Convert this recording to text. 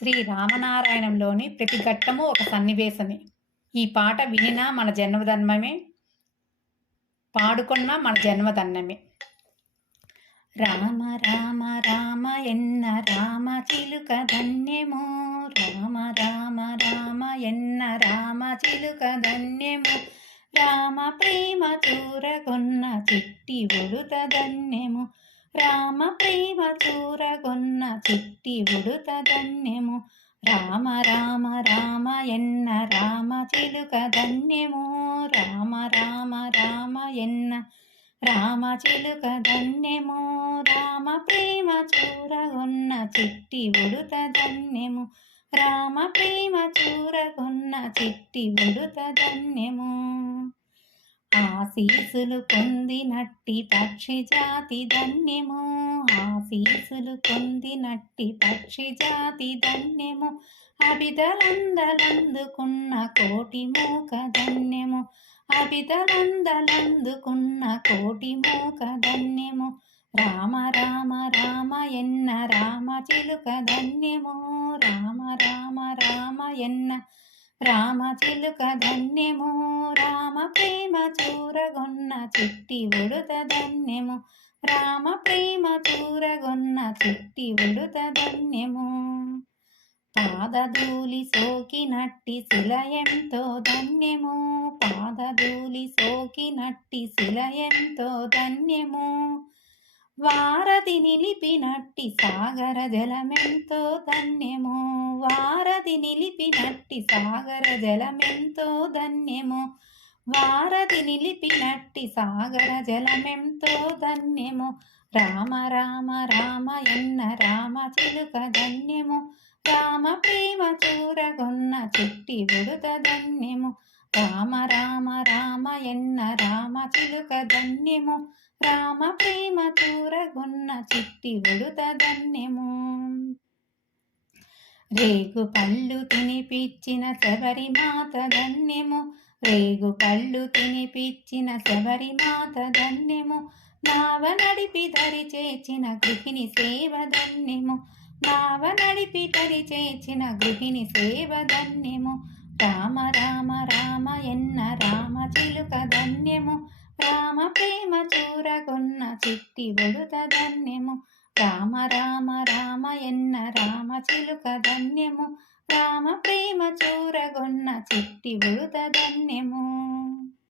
శ్రీ రామనారాయణంలోని ప్రతి ఘట్టము ఒక సన్నివేశమే. ఈ పాట వినినా మన జన్మధన్యమే. పాడుకున్నా మన జన్మధన్యమే. రామ రామ రామ ఎన్న రామ చిలుక ధన్యము. రామ రామ రామ ఎన్న రామ చిలుక ధన్యము. రామ ప్రేమ చూరగొన్న చిట్టి ఉడుత ధన్యము. రామ ప్రేమ చూరగొన్న చిట్టి ఉడుత ధన్యము. రామ రామ రామ ఎన్న రామ చిలుక ధన్యము. రామ రామ రామ ఎన్న రామ చిలుక ధన్యము. రామ ప్రేమ చూరగొన్న చిట్టి ఉడుత ధన్యము. రామ ప్రేమ చూరగొన్న చిట్టి ఉడుత ధన్యము. ఆశీసులు పొందినట్టి పక్షి జాతి ధన్యము. ఆశీసులు పొందినట్టి పక్షి జాతి ధన్యము. అభిదలందలందుకున్న కోటి మూక ధన్యము. అభిదలందలందుకున్న కోటి మూక ధన్యము. రామ రామ రామ ఎన్న రామ చిలుక ధన్యము. రామ రామ రామ ఎన్న రామ చిలుక ధన్యము. రామ ప్రేమ చూరగొన్న చిట్టి ఉడుత ధన్యము. రామ ప్రేమ చూరగొన్న చిట్టి ఉడుత ధన్యము. పాదధూళి సోకినట్టి శిల ఎంతో ధన్యము. పాదధూళి సోకినట్టి శిల ఎంతో ధన్యము. వారధి నిలిపినట్టి సాగర జలమెంతో ధన్యము. వారధి నిలిపినట్టి సాగర జలమెంతో ధన్యము. వారధి నిలిపినట్టి సాగర జలమెంతో ధన్యము. రామ రామ రామ ఎన్న రామ చిలుక ధన్యము. రామ ప్రేమ చూరగొన్న చిట్టి ఉడుత ధన్యము. రామ రామ రామ ఎన్న రామ చిలుక ధన్యము. రామ ప్రేమ చూరగొన్న చిట్టి ఉడుత ధన్యము. రేగు పళ్ళు తినిపిచ్చిన శబరిమాత ధన్యము. రేగు పళ్ళు తినిపిచ్చిన శబరిమాత ధన్యము. నావ నడిపి దరి చేర్చిన గృహిణి సేవ ధన్యము. నావ నడిపి దరి చేర్చిన గృహిణి సేవ ధన్యము. రామ రామ రామ ఎన్న రామ చిలుక ధన్యము. రామ ప్రేమ చూరగొన్న చిట్టి ఉడుత ధన్యము. రామ రామ రామ ఎన్న రామ చిలుక ధన్యము. రామ ప్రేమ చూరగొన్న చిట్టి ఉడుత ధన్యము.